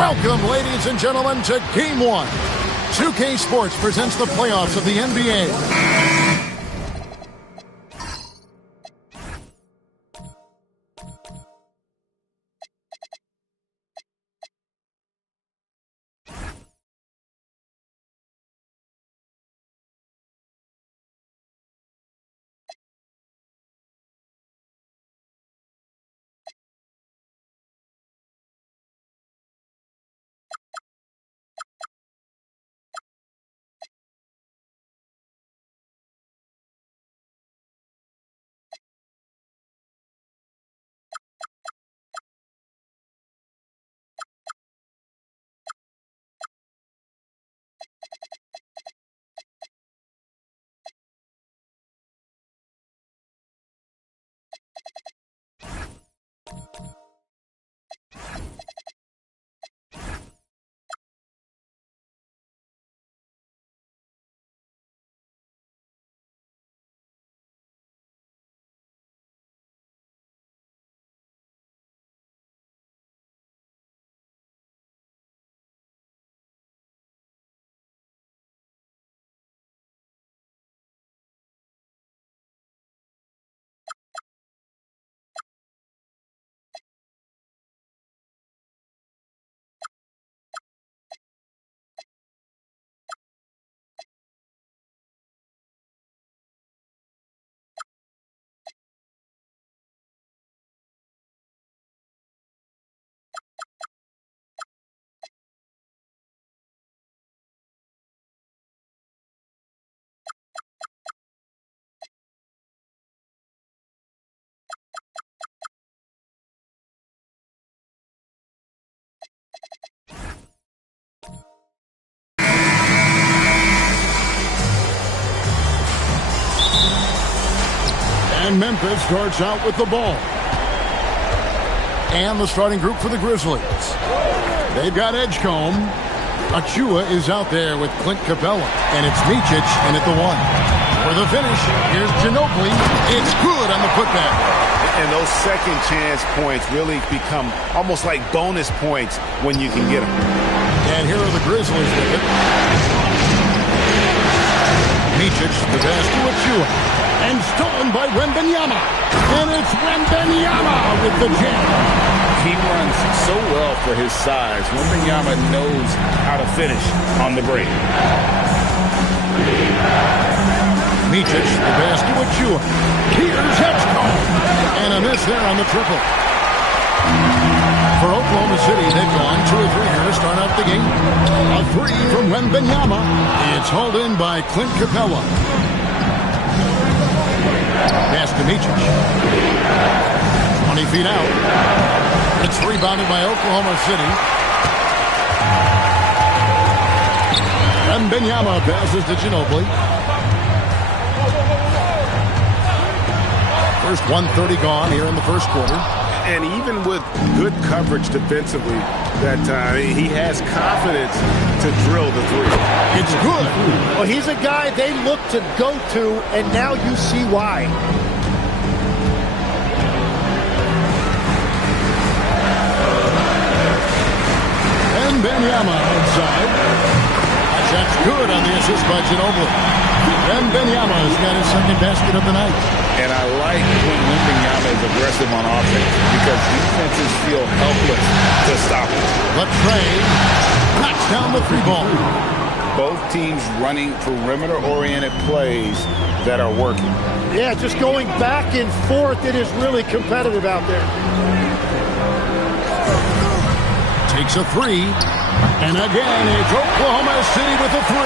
Welcome, ladies and gentlemen, to Game 1. 2K Sports presents the playoffs of the NBA. And Memphis starts out with the ball. And the starting group for the Grizzlies. They've got Edgecombe. Achua is out there with Clint Capella. And it's Micic in at the one. For the finish, here's Ginobili. It's good on the putback. And those second chance points really become almost like bonus points when you can get them. And here are the Grizzlies with it. Micic, the pass to Achua. And stolen by Wembanyama. And it's Wembanyama with the jam. He runs so well for his size. Wembanyama knows how to finish on the break. Micic, the pass to Achua. Here's Edgecombe. And a miss there on the triple. For Oklahoma City, they've gone 2 of 3 here to start out the game. A 3 from Wembanyama. It's hauled in by Clint Capella. Pass to Micic. 20 feet out. It's rebounded by Oklahoma City. Wembanyama passes to Ginobili. First 1:30 gone here in the first quarter. And even with good coverage defensively that time, he has confidence to drill the three. It's good. Well, he's a guy they look to go to, and now you see why. Wembanyama outside. That's good on the assist by Ginobili. Wembanyama has got his second basket of the night. And I like when Wembanyama is aggressive on offense because defenses feel helpless to stop him. Latrey knocks down the 3-ball. Both teams running perimeter-oriented plays that are working. Yeah, just going back and forth. It is really competitive out there. Takes a 3. And again, it's Oklahoma City with a 3.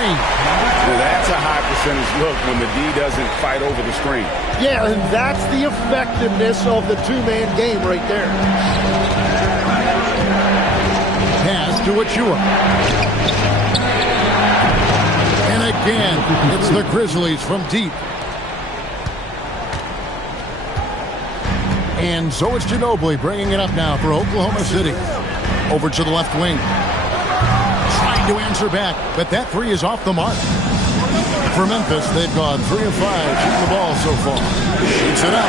Well, that's a high percentage look when the D doesn't fight over the screen. Yeah, and that's the effectiveness of the two-man game right there. Pass to Achua. And again, it's the Grizzlies from deep. And so it's Ginobili bringing it up now for Oklahoma City. Over to the left wing. Trying to answer back, but that 3 is off the mark. For Memphis, they've gone 3 of 5 shooting the ball so far. Shoots it up.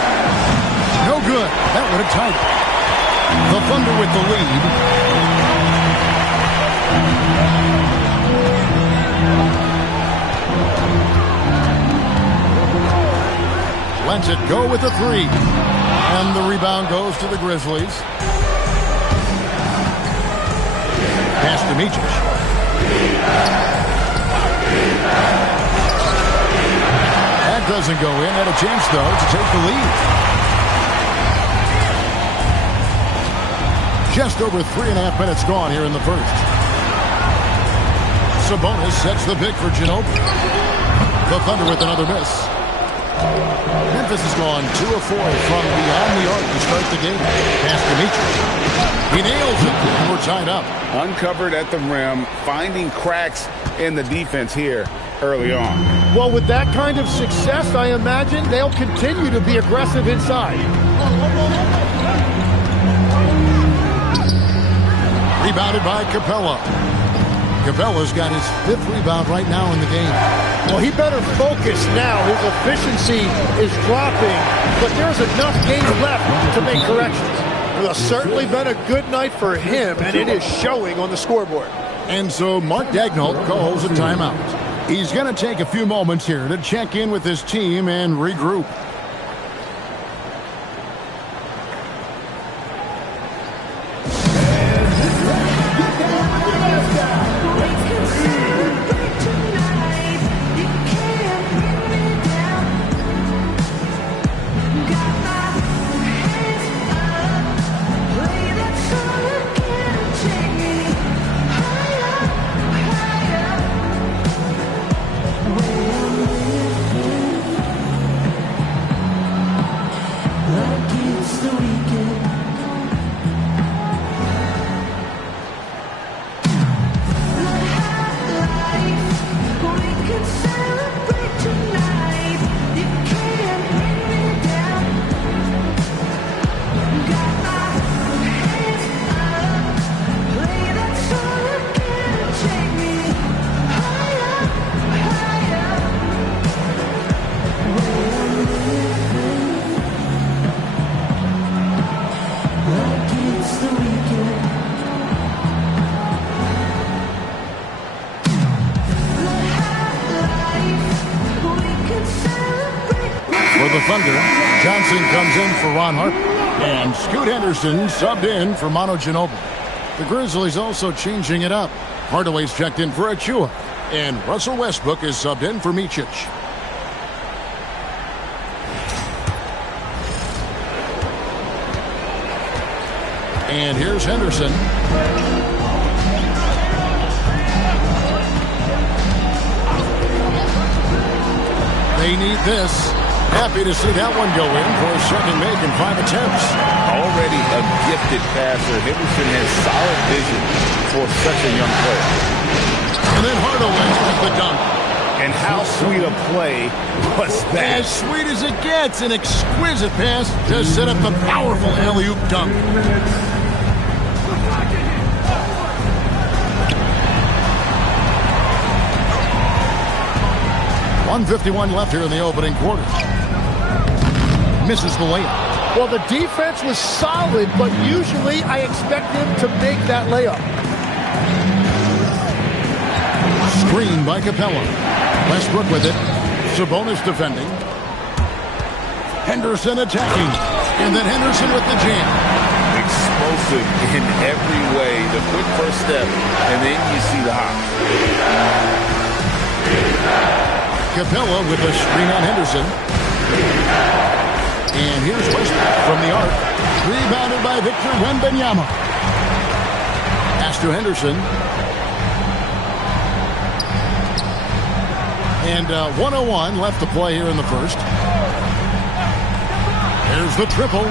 No good. That would have tied it. The Thunder with the lead. Lets it go with the three. And the rebound goes to the Grizzlies. Pass to Jsk. That doesn't go in. Had a chance, though, to take the lead. Just over 3.5 minutes gone here in the first. Sabonis sets the pick for Ginobili. The Thunder with another miss. Memphis has gone 2 of 4 from beyond the arc to start the game. Pass to Jsk. He nails it, and we're tied up. Uncovered at the rim, finding cracks in the defense here early on. Well, with that kind of success, I imagine they'll continue to be aggressive inside. Rebounded by Capella. Capella's got his 5th rebound right now in the game. Well, he better focus now. His efficiency is dropping, but there's enough games left to make corrections. Well, it's certainly been a good night for him, and it is showing on the scoreboard. And so Mark Daigneault calls a timeout. He's going to take a few moments here to check in with his team and regroup. Comes in for Ron Harper. And Scoot Henderson subbed in for Manu Ginobili. The Grizzlies also changing it up. Hardaway's checked in for Achua. And Russell Westbrook is subbed in for Micic. And here's Henderson. They need this. Happy to see that one go in for a second make in 5 attempts. Already a gifted passer. Henderson has solid vision for such a young player. And then Hardaway with the dunk. And how sweet a play was that? As sweet as it gets. An exquisite pass to set up the powerful alley-oop dunk. .151 left here in the opening quarter. Misses the layup. Well, the defense was solid, but usually I expect him to make that layup. Screen by Capella. Westbrook with it. Sabonis defending. Henderson attacking. And then Henderson with the jam. Explosive in every way. The quick first step, and then you see the hop. Capella with a screen on Henderson. And here's Westbrook from the arc. Rebounded by Victor Wembanyama. Pass to Henderson. And 1:01 left to play here in the first. Here's the triple.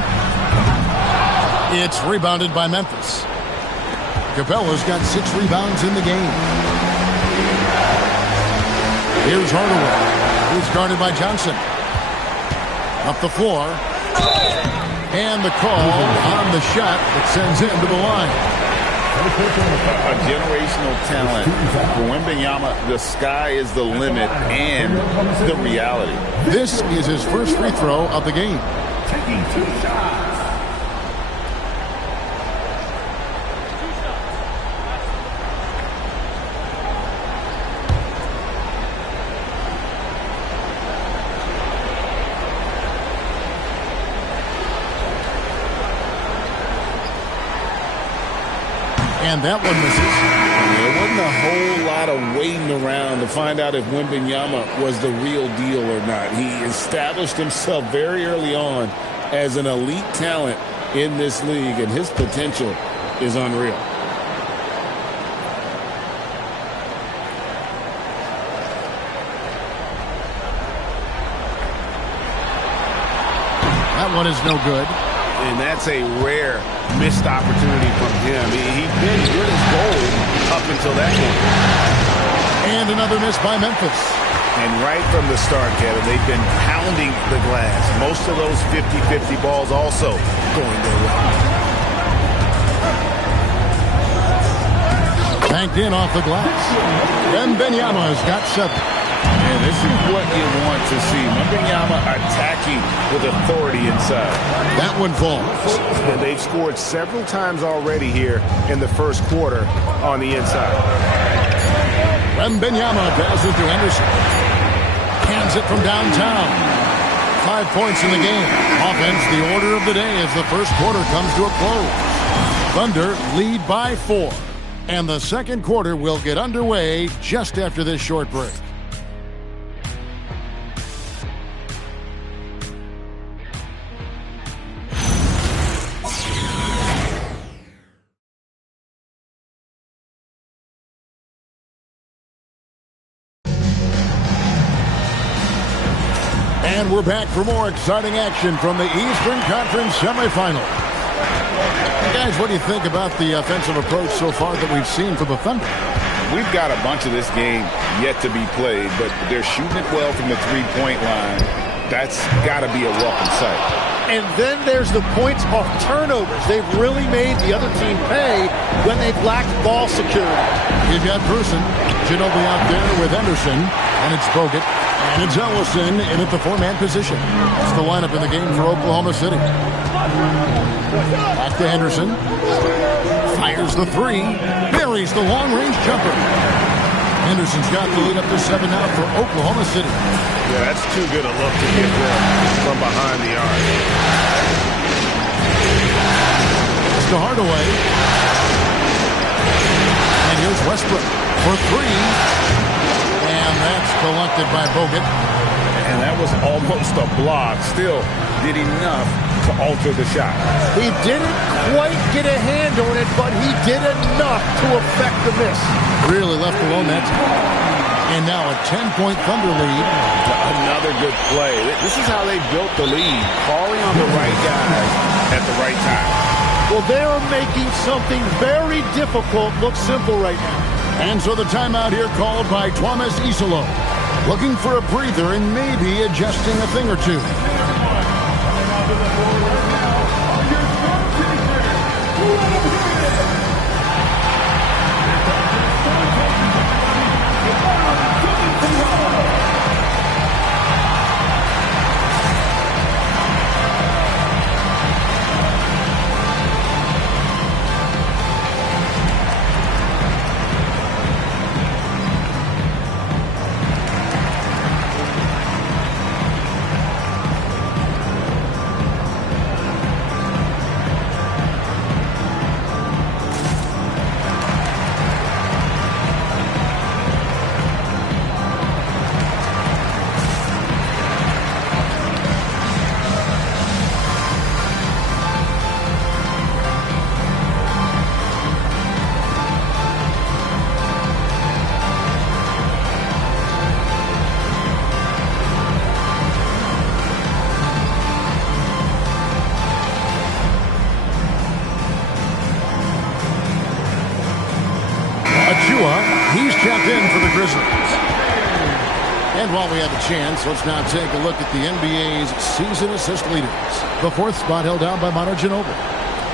It's rebounded by Memphis. Capella's got 6 rebounds in the game. Here's Hardaway. He's guarded by Johnson. Up the floor. And the call on the shot that sends him to the line. A generational talent. For Wembanyama, the sky is the limit and the reality. This is his first free throw of the game. Taking 2 shots. And that one misses. There wasn't a whole lot of waiting around to find out if Wembanyama was the real deal or not. He established himself very early on as an elite talent in this league, and his potential is unreal. That one is no good. And that's a rare missed opportunity from him. He'd been good as gold up until that point. And another miss by Memphis. And right from the start, Kevin, they've been pounding the glass. Most of those 50-50 balls also going their way. Banked in off the glass. Wembanyama's got 7. And this is what you want to see. Wembanyama attacking with authority inside. That one falls. And they've scored several times already here in the first quarter on the inside. Wembanyama passes to Henderson. Hands it from downtown. 5 points in the game. Offense, the order of the day as the first quarter comes to a close. Thunder lead by 4. And the second quarter will get underway just after this short break. And we're back for more exciting action from the Eastern Conference semifinal. Guys, what do you think about the offensive approach so far that we've seen from the Thunder? We've got a bunch of this game yet to be played, but they're shooting it well from the three-point line. That's got to be a welcome sight. And then there's the points off turnovers. They've really made the other team pay when they've lacked ball security. You've got Person, Ginobili out there with Henderson, and it's Bogut, and it's Ellison in at the 4-man position. That's the lineup in the game for Oklahoma City. Back to Henderson. Fires the 3. Buries the long-range jumper. Henderson's got the lead up to 7 now for Oklahoma City. Yeah, that's too good a look to give them from behind the arc. It's to Hardaway. And here's Westbrook for 3. And that's collected by Bogut. And that was almost a block. Still did enough to alter the shot. He didn't quite get a hand on it, but he did enough to affect the miss. Really left alone that time. And now a 10-point Thunder lead. Another good play. This is how they built the lead. Calling on the right guys at the right time. Well, they are making something very difficult look simple right now. And so the timeout here called by Thomas Isolo. Looking for a breather and maybe adjusting a thing or two. He's checked in for the Grizzlies. And while we have a chance, let's now take a look at the NBA's season assist leaders. The 4th spot held down by Manu Ginobili.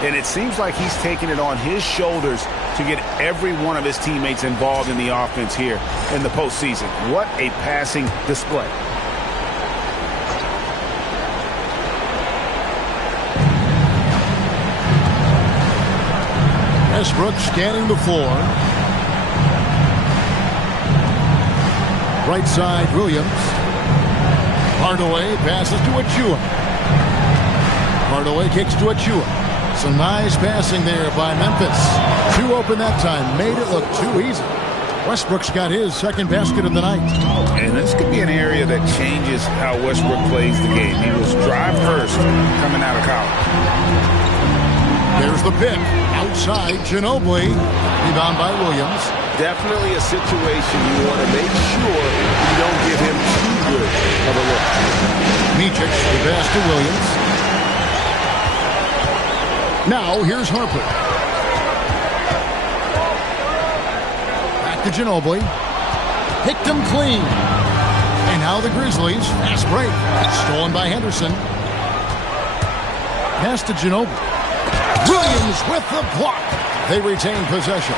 And it seems like he's taking it on his shoulders to get every one of his teammates involved in the offense here in the postseason. What a passing display. Westbrook scanning the floor. Right side, Williams. Hardaway passes to Achua. Hardaway kicks to Achua. Some nice passing there by Memphis. Too open that time. Made it look too easy. Westbrook's got his second basket of the night. And this could be an area that changes how Westbrook plays the game. He was drive first coming out of college. There's the pick. Outside, Ginobili. Rebound by Williams. Definitely a situation you want to make sure you don't give him too good of a look. Micic, the pass to Williams. Now, here's Harper. Back to Ginobili. Picked him clean. And now the Grizzlies. Fast break. Stolen by Henderson. Pass to Ginobili. Williams with the block. They retain possession.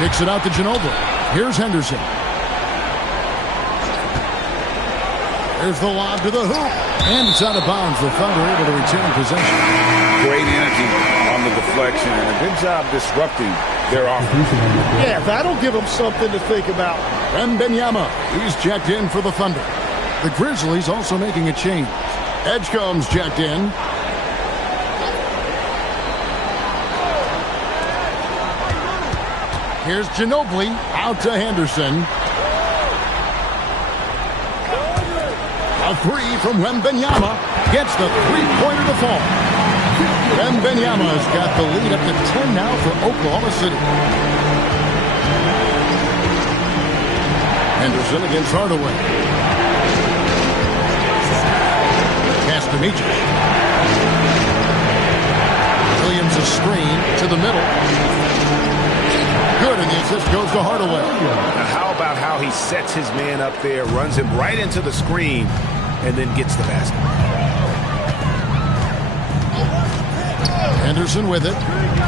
Kicks it out to Ginobili. Here's Henderson. There's the lob to the hoop. And it's out of bounds. The Thunder able to retain possession. Great energy on the deflection and a good job disrupting their offense. Yeah, that'll give them something to think about. Wembanyama, he's checked in for the Thunder. The Grizzlies also making a change. Edgecomb's checked in. Here's Ginobili out to Henderson. A three from Wembanyama. Gets the three-pointer to fall. Wembanyama's got the lead up to 10 now for Oklahoma City. Henderson against Hardaway. Pass to Micic. Williams a screen to the middle. Good, and the assist goes to Hardaway. Now how about how he sets his man up there, runs him right into the screen, and then gets the basket. Henderson with it.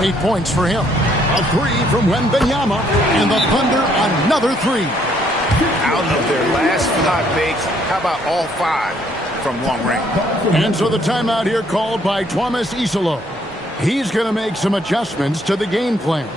8 points for him. A three from Wembanyama. And the Thunder another three. Out of their last 5 makes, how about all 5 from long range? And so the timeout here called by Thomas Isolo. He's going to make some adjustments to the game plan.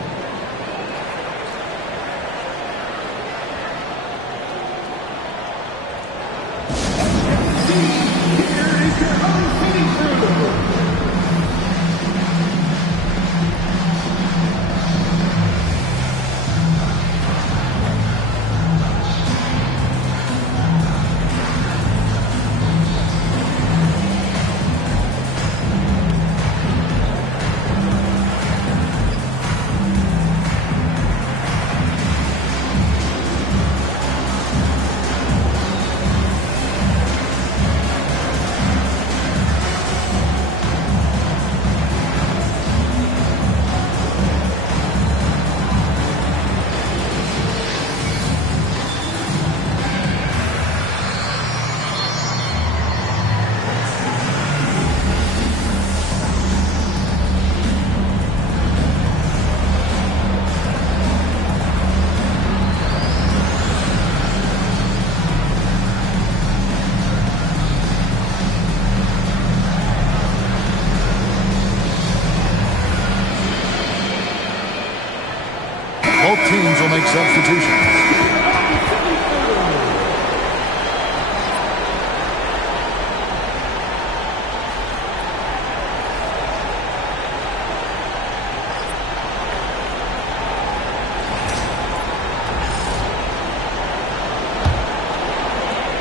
Both teams will make substitutions.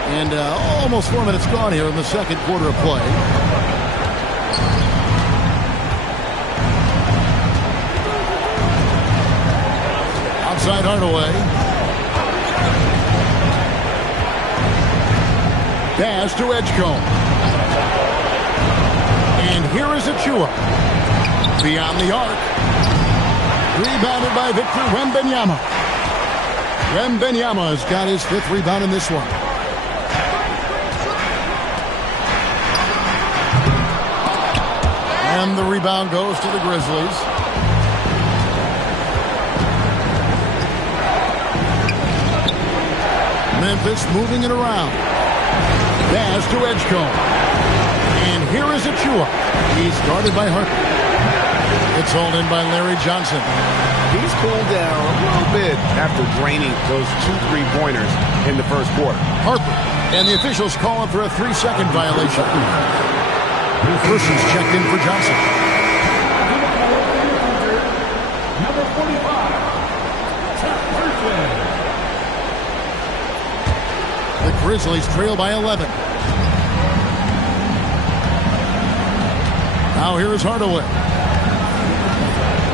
And almost 4 minutes gone here in the second quarter of play. Outside Hardaway. Pass to Edgecombe. And here is Achua. Beyond the arc. Rebounded by Victor Wembanyama. Wembanyama's got his 5th rebound in this one. And the rebound goes to the Grizzlies. Memphis moving it around. Pass to Edgecombe. And here is Achua. He's guarded by Harper. It's hauled in by Larry Johnson. He's cooled down a little bit after draining those 2 3-pointers in the first quarter. Harper. And the officials calling for a 3-second violation. Persons checked in for Johnson. Number 45, The Grizzlies trail by 11. Now here's Hardaway.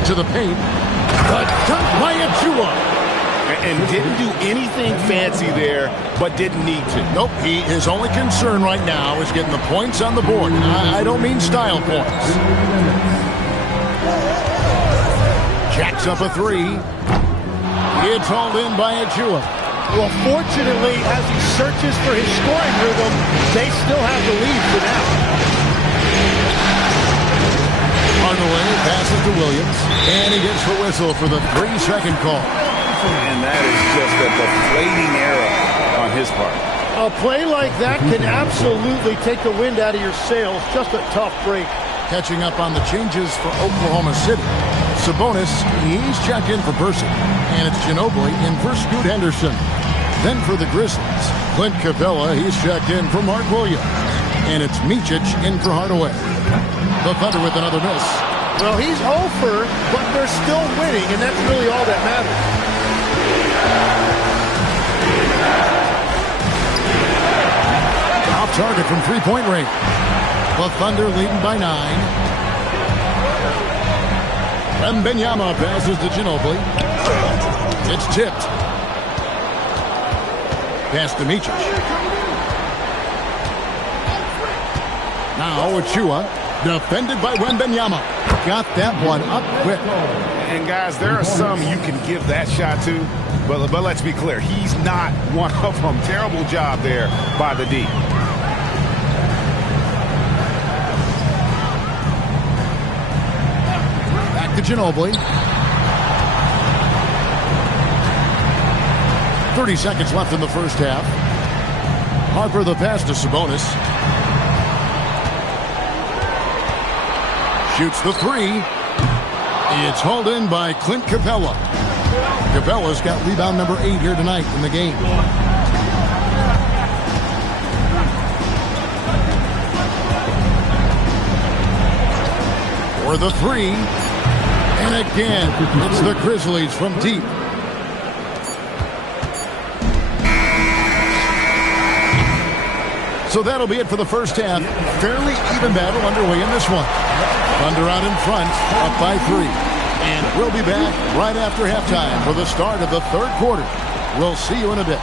To the paint. The dunk by Achua. And didn't do anything fancy there, but didn't need to. Nope, his only concern right now is getting the points on the board. I don't mean style points. Jacks up a three. It's hauled in by Achua. Well, fortunately, as he searches for his scoring rhythm, they still have the lead for now. Hardaway passes to Williams, and he gets the whistle for the 3-second call. And that is just a deflating error on his part. A play like that can absolutely take the wind out of your sails. Just a tough break. Catching up on the changes for Oklahoma City. Sabonis, he's checked in for Percy. And it's Ginobili in for Scoot Henderson. Then for the Grizzlies, Clint Capella, he's checked in for Mark Williams. And it's Micic in for Hardaway. The Thunder with another miss. Well, he's over, but they're still winning, and that's really all that matters. Off target from three-point range. The Thunder leading by 9. Wembanyama passes to Ginobili. It's tipped. Pass to Micic. Now Achua, defended by Wembanyama. Got that one up quick. And guys, there are some you can give that shot to, but let's be clear, he's not one of them. Terrible job there by the D. Back to Ginobili. 30 seconds left in the first half. Harper the pass to Sabonis. Shoots the three. It's hauled in by Clint Capella. Capella's got rebound number 8 here tonight in the game. For the three. And again, it's the Grizzlies from deep. So that'll be it for the first half. Fairly even battle underway in this one. Thunder out in front, up by 3. And we'll be back right after halftime for the start of the third quarter. We'll see you in a bit.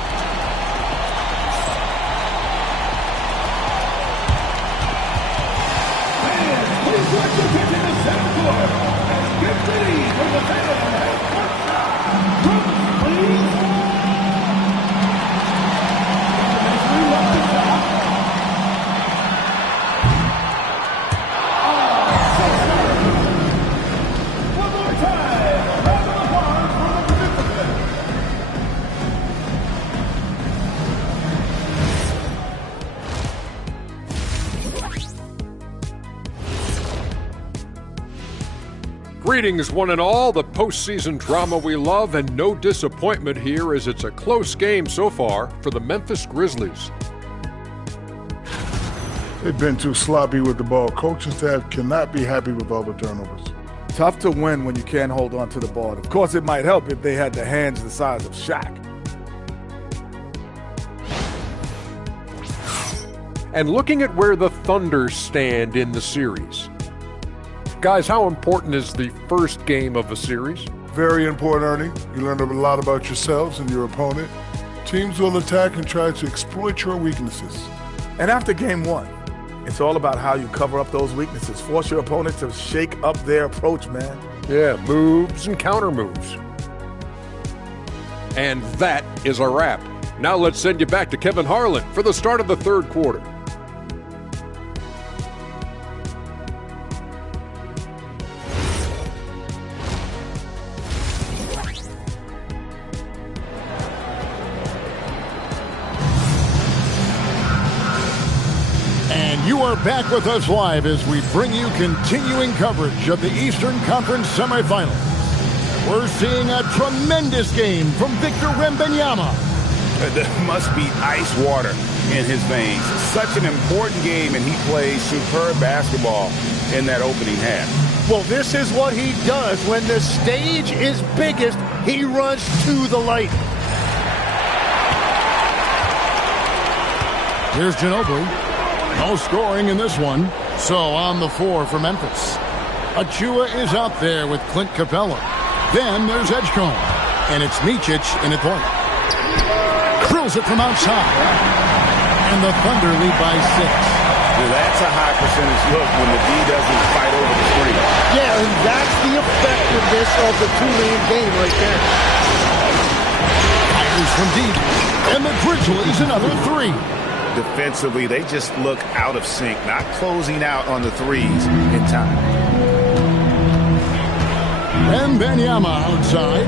Greetings, one and all. The postseason drama we love, and no disappointment here as it's a close game so far for the Memphis Grizzlies. They've been too sloppy with the ball. Coaching staff cannot be happy with all the turnovers. Tough to win when you can't hold on to the ball. Of course, it might help if they had the hands the size of Shaq. And looking at where the Thunder stand in the series. Guys, how important is the first game of a series? Very important, Ernie. You learn a lot about yourselves and your opponent. Teams will attack and try to exploit your weaknesses. And after game 1, it's all about how you cover up those weaknesses. Force your opponent to shake up their approach, man. Yeah, moves and counter moves. And that is a wrap. Now let's send you back to Kevin Harlan for the start of the third quarter. You are back with us live as we bring you continuing coverage of the Eastern Conference semifinals. We're seeing a tremendous game from Victor Wembanyama. There must be ice water in his veins. Such an important game, and he plays superb basketball. in that opening half. Well, this is what he does. When the stage is biggest, he runs to the light. Here's Ginobili. No scoring in this one. So on the floor for Memphis. Achua is out there with Clint Capella. Then there's Edgecombe. And it's Micic in at point. Drills it from outside. And the Thunder lead by 6. Well, that's a high percentage look when the D doesn't fight over the screen. Yeah, and that's the effectiveness of the two-man game right there. Fires from deep. And the Grizzlies another 3. Defensively, they just look out of sync, not closing out on the threes in time. And Wembanyama outside.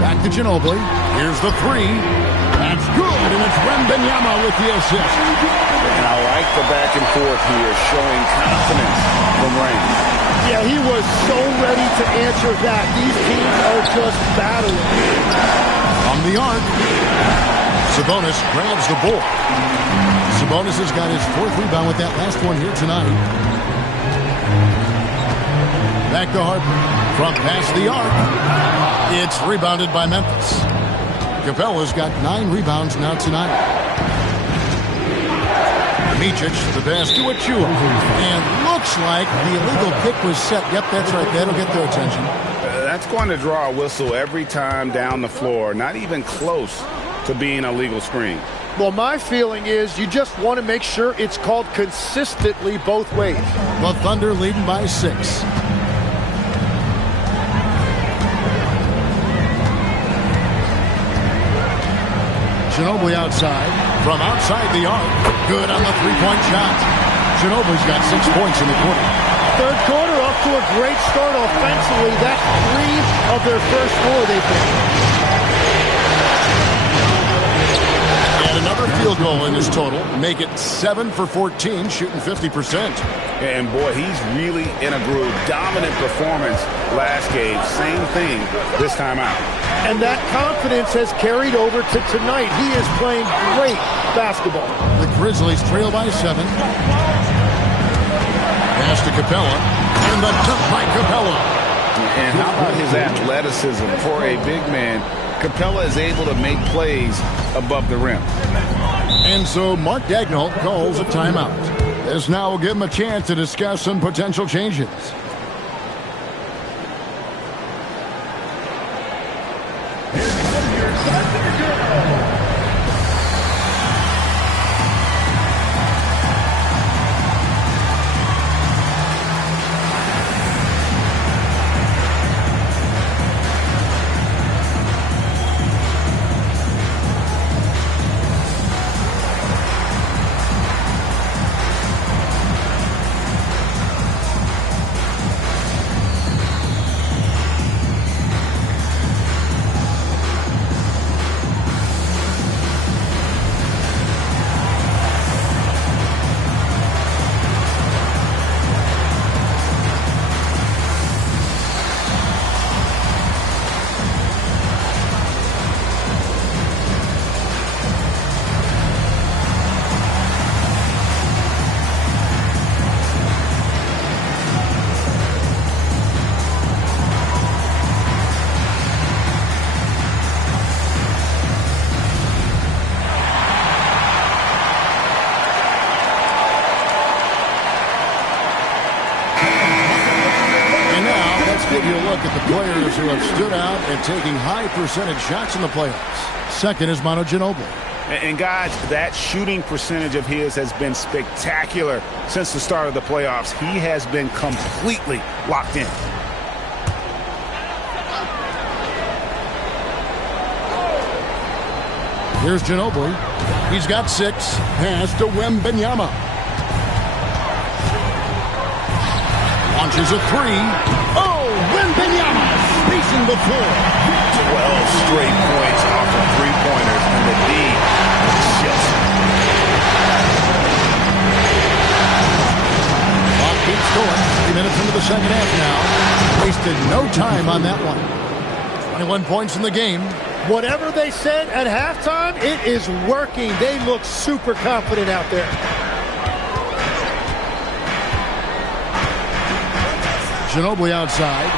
Back to Ginobili. Here's the 3. That's good, and it's Wembanyama with the assist. And I like the back and forth here, showing confidence from Rain. Yeah, he was so ready to answer that. These teams are just battling. On the arc, Sabonis grabs the ball. Sabonis has got his 4th rebound with that last one here tonight. Back to Harper. From past the arc. It's rebounded by Memphis. Capella's got 9 rebounds now tonight. Micic, the pass to Achua. And looks like the illegal kick was set. Yep, that's right. That'll get their attention. That's going to draw a whistle every time down the floor. Not even close to being a legal screen. Well, my feeling is you just want to make sure it's called consistently both ways. The Thunder leading by 6. Ginobili outside. From outside the arc. Good on the three-point shot. Ginobili's got 6 points in the quarter. Third quarter off to a great start offensively. That's 3 of their first 4 they've made. And another field goal in this total. Make it 7 for 14, shooting 50%. And boy, he's really in a groove. Dominant performance last game. Same thing this time out. And that confidence has carried over to tonight. He is playing great basketball. The Grizzlies trail by 7. Pass to Capella. And the dunk by Capella. And how about his athleticism for a big man? Capella is able to make plays above the rim. And so Mark Daigneault calls a timeout. This now will give him a chance to discuss some potential changes. Who have stood out and taking high percentage shots in the playoffs. Second is Manu Ginobili. And guys, that shooting percentage of his has been spectacular since the start of the playoffs. He has been completely locked in. Here's Ginobili. He's got 6. Pass to Wembanyama. Launches a 3. Oh, Wembanyama spacing the floor. 12 straight points off of 3-pointers, and the D is just. Clock keeps going. 3 minutes into the second half now. Wasted no time on that one. 21 points in the game. Whatever they said at halftime, it is working. They look super confident out there. Ginobili outside.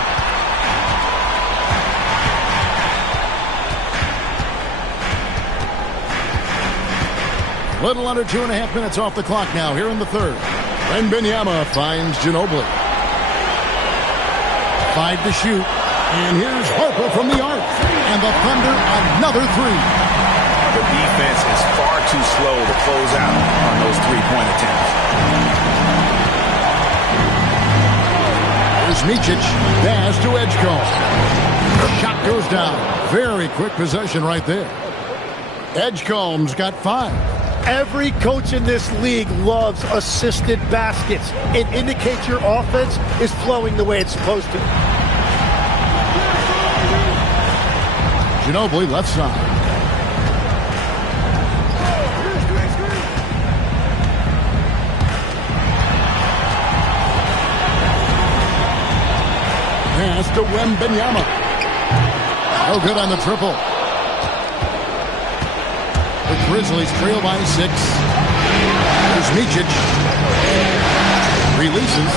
Little under 2.5 minutes off the clock now here in the third. Wembanyama finds Ginobili. 5 to shoot. And here's Harper from the arc. And the Thunder, another three. The defense is far too slow to close out on those three-point attempts. Here's Micic. Pass to Edgecombe. Shot goes down. Very quick possession right there. Edgecombe's got 5. Every coach in this league loves assisted baskets. It indicates your offense is flowing the way it's supposed to. Ginobili left side. Pass to Wembanyama. No good on the triple. The Grizzlies trail by 6. There's Micic. Releases.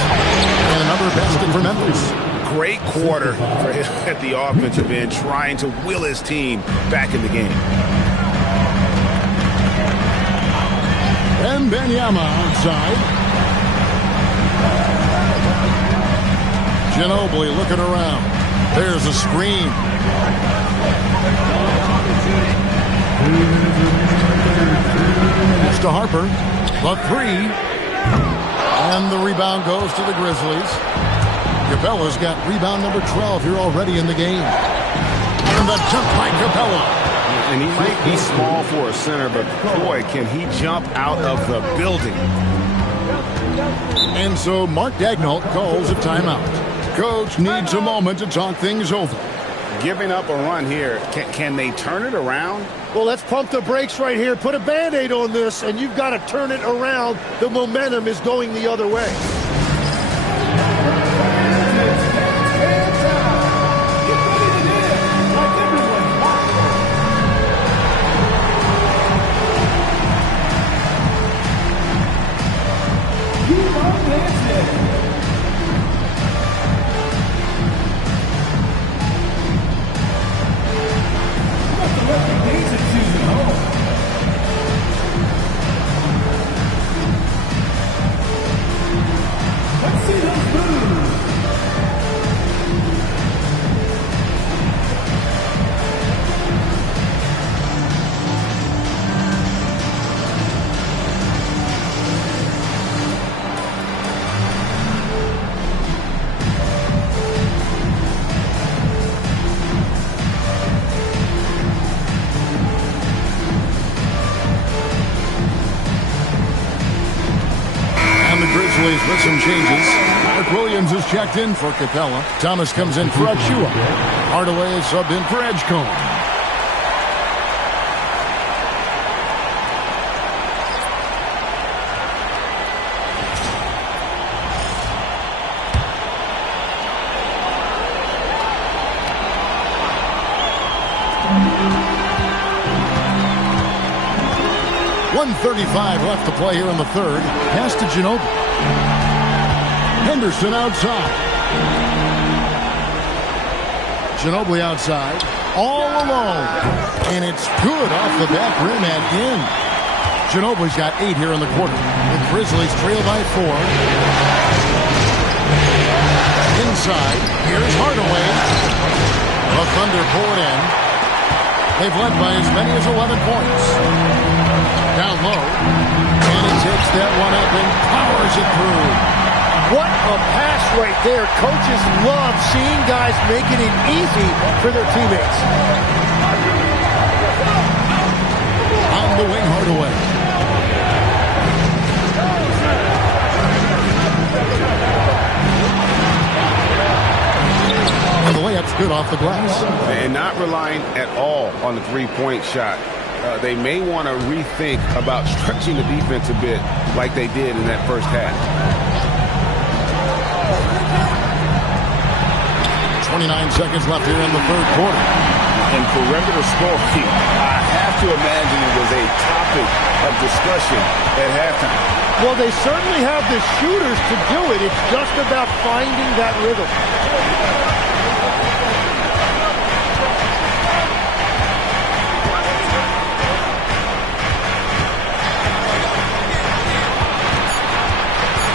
And another basket for Memphis. Great quarter for him at the offensive end, trying to will his team back in the game. Wembanyama outside. Ginobili looking around. There's a screen. It's to Harper. The 3. And the rebound goes to the Grizzlies. Capella's got rebound number 12 here already in the game. And the jump by Capella. And he might be small for a center, but boy, can he jump out of the building. And so Mark Daigneault calls a timeout. Coach needs a moment to talk things over. Giving up a run here, can they turn it around? Well, let's pump the brakes right here. Put a Band-Aid on this, and you've got to turn it around. The momentum is going the other way. With some changes. Mark Williams is checked in for Capella. Thomas comes in for Achua. Hardaway is subbed in for Edgecombe. .135 left to play here in the third. Pass to Ginobili. Henderson outside. Ginobili outside. All alone. And it's good off the back rim and in. Ginobili's got 8 here in the quarter. The Grizzlies trail by 4. Inside. Here's Hardaway. The Thunder pull it in. They've led by as many as 11 points. Down low. And he takes that one up and powers it through. What a pass right there. Coaches love seeing guys making it easy for their teammates. On the wing, Hardaway. And the layup's good off the glass. And not relying at all on the three-point shot. They may want to rethink about stretching the defense a bit like they did in that first half. 29 seconds left here in the third quarter. And perimeter scoring, I have to imagine it was a top topic of discussion at halftime. Well, they certainly have the shooters to do it. It's just about finding that rhythm.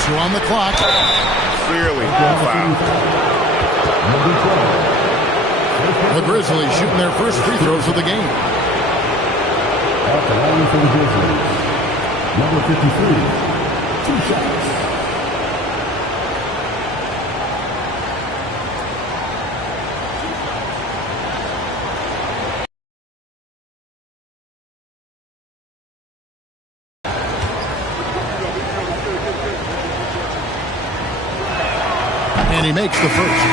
Two on the clock. Clearly foul. The Grizzlies shooting their first free throws of the game. At the line for the Grizzlies, number 53. 2 shots. And he makes the first.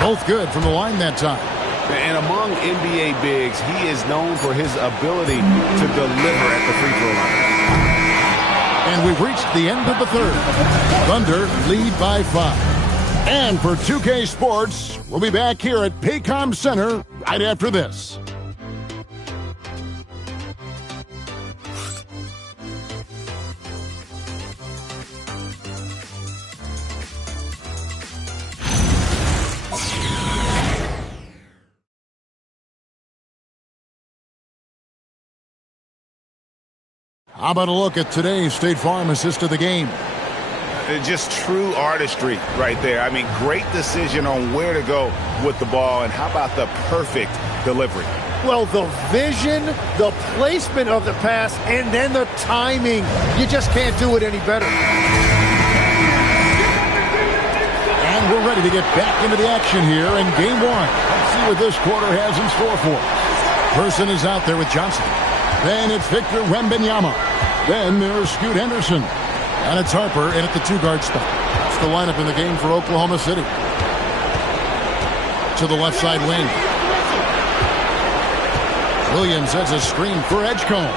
Both good from the line that time. And among NBA bigs, he is known for his ability to deliver at the free throw line. And we've reached the end of the third. Thunder lead by 5. And for 2K Sports, we'll be back here at Paycom Center right after this. How about a look at today's State Farm assist of the game? Just true artistry right there. I mean, great decision on where to go with the ball, and how about the perfect delivery? Well, the vision, the placement of the pass, and then the timing. You just can't do it any better. And we're ready to get back into the action here in Game 1. Let's see what this quarter has in store for us. Person is out there with Johnson. Then it's Victor Wembanyama. Then there's Scoot Henderson. And it's Harper in at the 2-guard spot. It's the lineup in the game for Oklahoma City. To the left side wing. Williams has a screen for Edgecombe.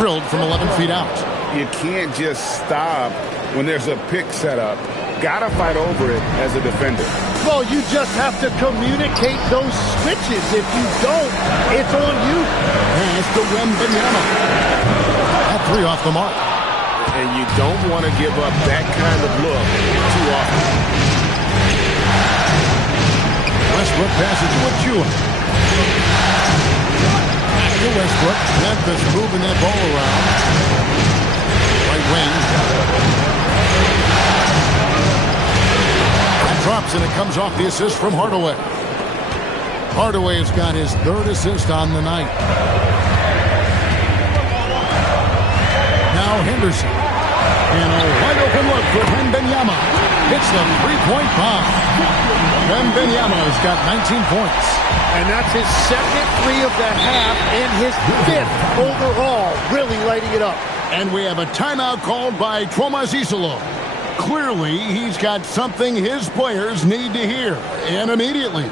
Drilled from 11 feet out. You can't just stop when there's a pick set up. Gotta fight over it as a defender. Well, you just have to communicate those switches. If you don't, it's on you. Pass to Wembanyama. That 3 off the mark. And you don't want to give up that kind of look too often. Westbrook passes to Achua. Back to Westbrook. Memphis moving that ball around. Right wing. That drops and it comes off the assist from Hardaway. Hardaway has got his 3rd assist on the night. Now Henderson. And a wide open look for Wembanyama. Hits the 3-point bomb. Wembanyama's got 19 points. And that's his 2nd 3 of the half and his 5th overall, really lighting it up. And we have a timeout called by Tomas Isolo. Clearly, he's got something his players need to hear, and immediately.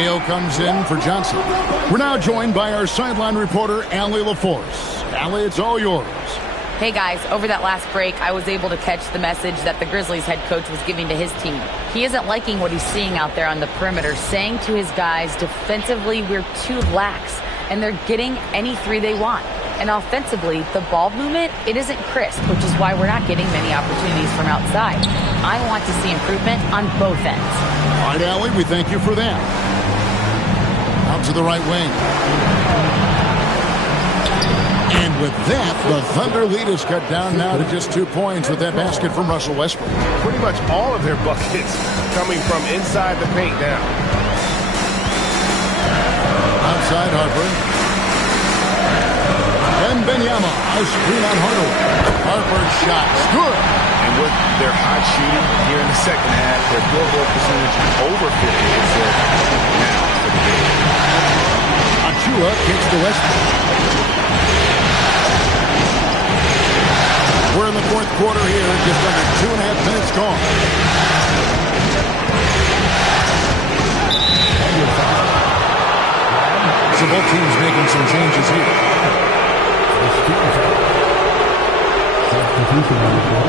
Mayo comes in for Johnson. We're now joined by our sideline reporter, Allie LaForce. Allie, it's all yours. Hey guys, over that last break, I was able to catch the message that the Grizzlies head coach was giving to his team. He isn't liking what he's seeing out there on the perimeter, saying to his guys, defensively, we're too lax, and they're getting any three they want. And offensively, the ball movement, it isn't crisp, which is why we're not getting many opportunities from outside. I want to see improvement on both ends. All right, Allie, we thank you for that. Out to the right wing. And with that, the Thunder lead is cut down now to just 2 points with that basket from Russell Westbrook. Pretty much all of their buckets coming from inside the paint now. Outside Harper. And Benyama, a screen on Hardaway. Harper's shot's good. And with their hot shooting here in the second half, their field goal percentage is over 50%. Now for the game. Achua kicks to Westbrook. We're in the fourth quarter here, just under 2.5 minutes gone. So both teams making some changes here. Substitution on the floor.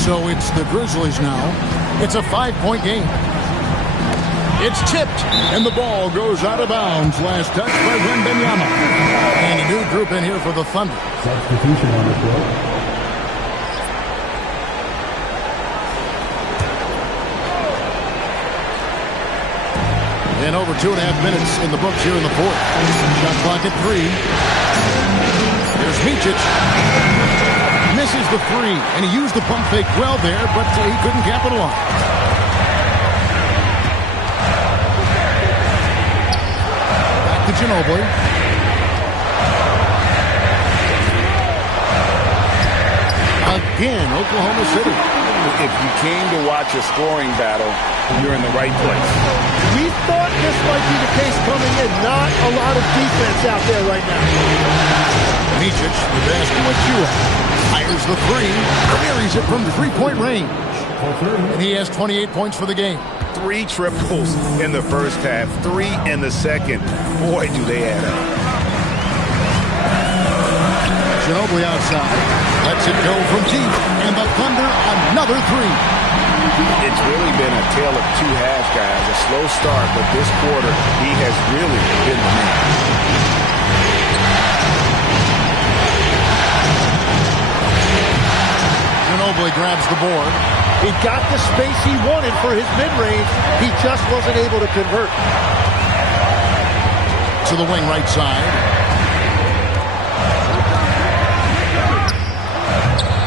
So it's the Grizzlies now. It's a 5-point game. It's tipped, and the ball goes out of bounds. Last touch by Wembanyama. And a new group in here for the Thunder. Substitution on the floor. And over 2.5 minutes in the books here in the fourth. Shot clock at 3. Here's Micic. Misses the 3, and he used the pump fake well there, but he couldn't capitalize. Back to Ginobili. Again, Oklahoma City. If you came to watch a scoring battle, you're in the right place. We thought this might be the case coming in. Not a lot of defense out there right now. Micic, the pass to Achua. Fires the 3. Buries it from 3-point range. And he has 28 points for the game. 3 triples in the first half, 3 in the second. Boy, do they add up. Ginobili outside. Lets it go from deep. And the Thunder another 3. It's really been a tale of 2 halves, guys. A slow start, but this quarter, he has really been the man. Ginobili grabs the board. He got the space he wanted for his mid-range. He just wasn't able to convert. To the wing right side.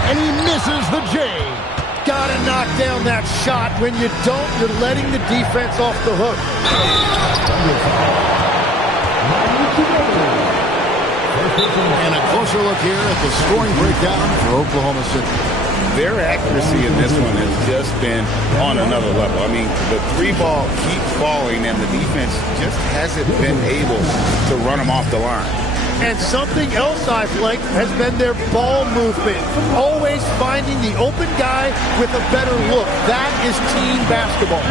And he misses the J. Gotta knock down that shot. When you don't, you're letting the defense off the hook. And a closer look here at the scoring breakdown for Oklahoma City. Their accuracy in this one has just been on another level. I mean, the 3 ball keeps falling, and the defense just hasn't been able to run them off the line. And something else I've liked has been their ball movement. Always finding the open guy with a better look. That is team basketball.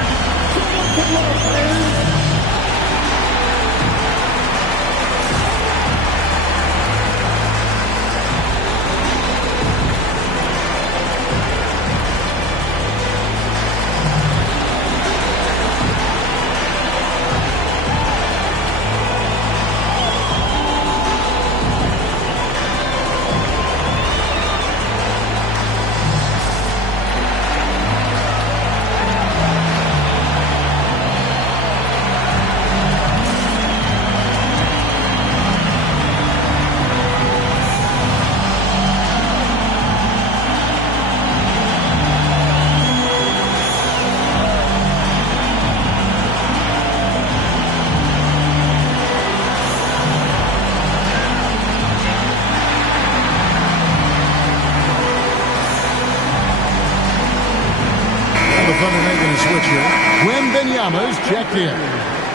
switch here. Wembanyama's checked in.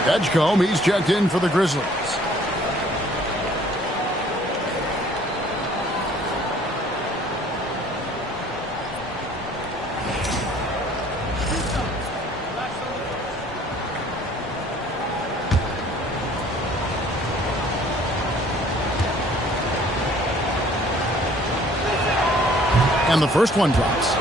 Edgecombe, he's checked in for the Grizzlies. And the first one drops.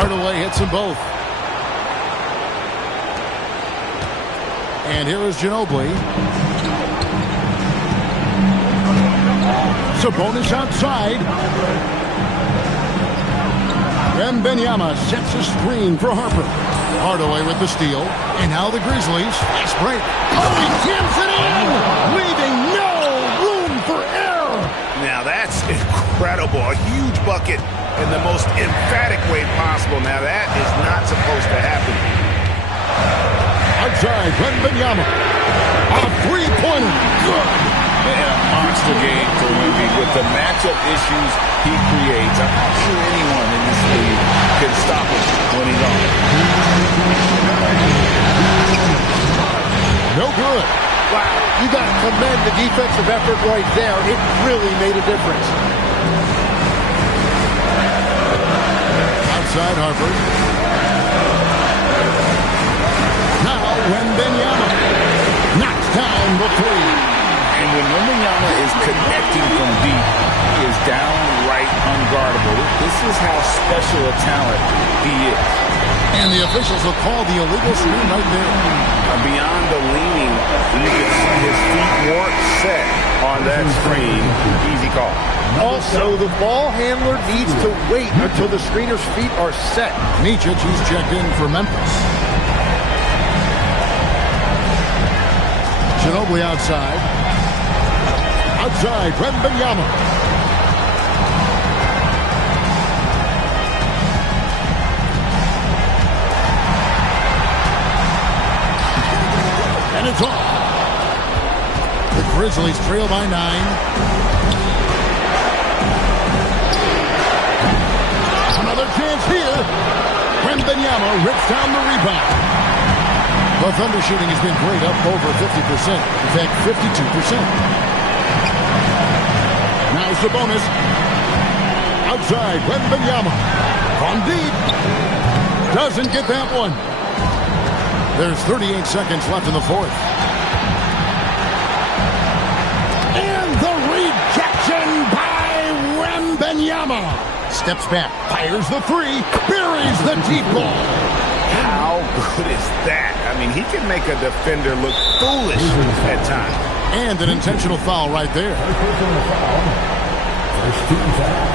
Hardaway hits them both. And here is Ginobili. Sabonis outside. Wembanyama sets a screen for Harper. Hardaway with the steal. And now the Grizzlies. Fast break. Oh, he jams it in! Leaving no room for error! Now that's incredible. A huge bucket in the most emphatic way possible. Now that is not supposed to happen. Outside, Wembanyama. A three-pointer. Good. A monster game for Wemby with the matchup issues he creates. I'm not sure anyone in this league can stop him when he's on. No good. Wow, you got to commend the defensive effort right there. It really made a difference. Outside Harper. Now Wembanyama knocks down the three. And when Wembanyama is connecting from deep, he is downright unguardable. This is how special a talent he is. And the officials will call the illegal screen right there. Beyond the leaning, you can see his feet weren't set on that screen. Easy call. Also, the ball handler needs to wait until the screener's feet are set. Micic, he's checked in for Memphis. Ginobili outside. Outside, Wembanyama. And it's off. The Grizzlies trail by 9. Another chance here. Wembanyama rips down the rebound. The Thunder shooting has been great, up over 50%. In fact, 52%. Now Sabonis. Outside, Wembanyama. From deep. Doesn't get that one. There's 38 seconds left in the fourth. And the rejection by Wembanyama. Steps back, fires the three, buries the deep ball. How good is that? I mean, he can make a defender look foolish at times. And an intentional foul right there. First team foul.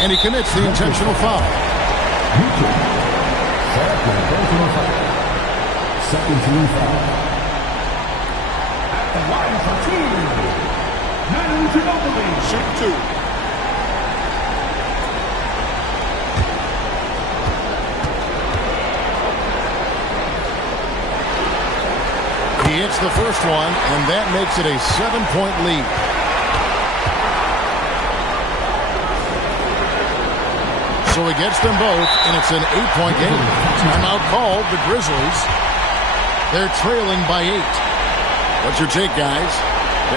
And he commits the intentional foul. Second team foul. At the line for two. Manu Ginobili. Shoot two. He hits the first one, and that makes it a 7-point lead. So he gets them both, and it's an 8-point game. Timeout called, the Grizzlies. They're trailing by 8. What's your take, guys?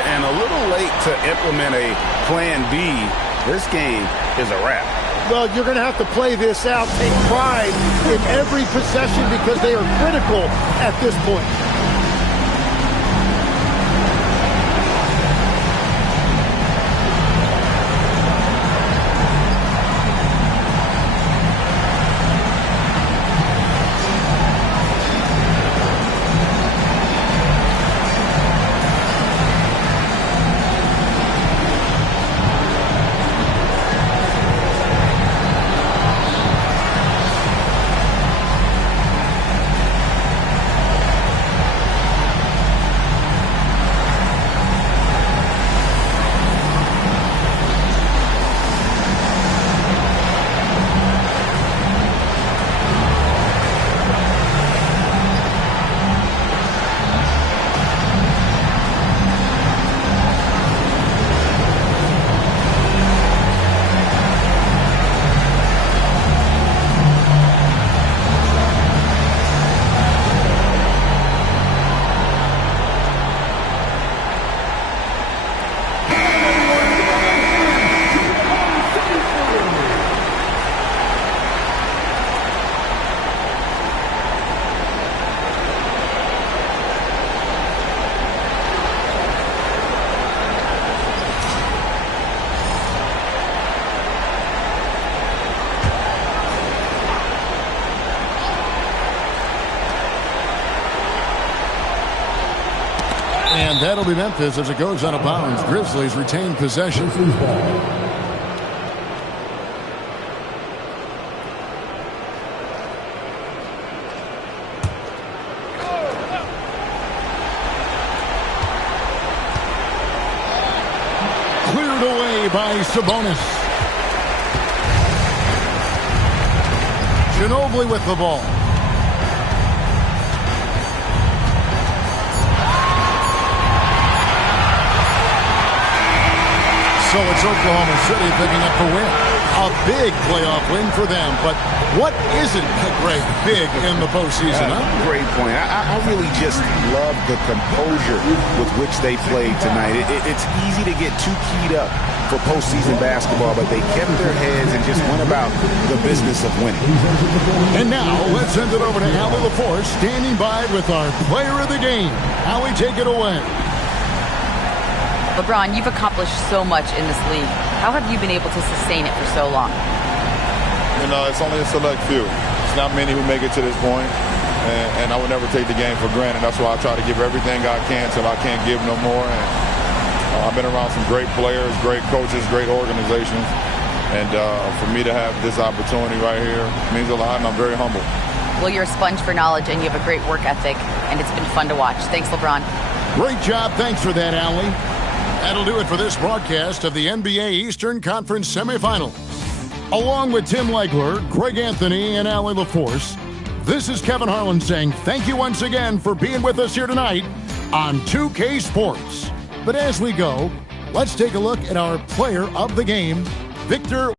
And a little late to implement a plan B. This game is a wrap. Well, you're going to have to play this out, take pride in every possession because they are critical at this point. And that'll be Memphis as it goes out of bounds. Grizzlies retain possession. Cleared away by Sabonis. Ginobili with the ball. So it's Oklahoma City picking up the win. A big playoff win for them. But what isn't Greg big in the postseason? Great point. I really just love the composure with which they played tonight. It's easy to get too keyed up for postseason basketball, but they kept their heads and just went about the business of winning. And now let's send it over to Allie LaForce, standing by with our player of the game. Allie, take it away. LeBron, you've accomplished so much in this league. How have you been able to sustain it for so long? You know, it's only a select few. It's not many who make it to this point, and I would never take the game for granted. That's why I try to give everything I can till I can't give no more. And I've been around some great players, great coaches, great organizations, and for me to have this opportunity right here means a lot, and I'm very humble. Well, you're a sponge for knowledge, and you have a great work ethic, and it's been fun to watch. Thanks, LeBron. Great job. Thanks for that, Allie. That'll do it for this broadcast of the NBA Eastern Conference semifinals. Along with Tim Legler, Greg Anthony, and Allie LaForce, this is Kevin Harlan saying thank you once again for being with us here tonight on 2K Sports. But as we go, let's take a look at our player of the game, Victor.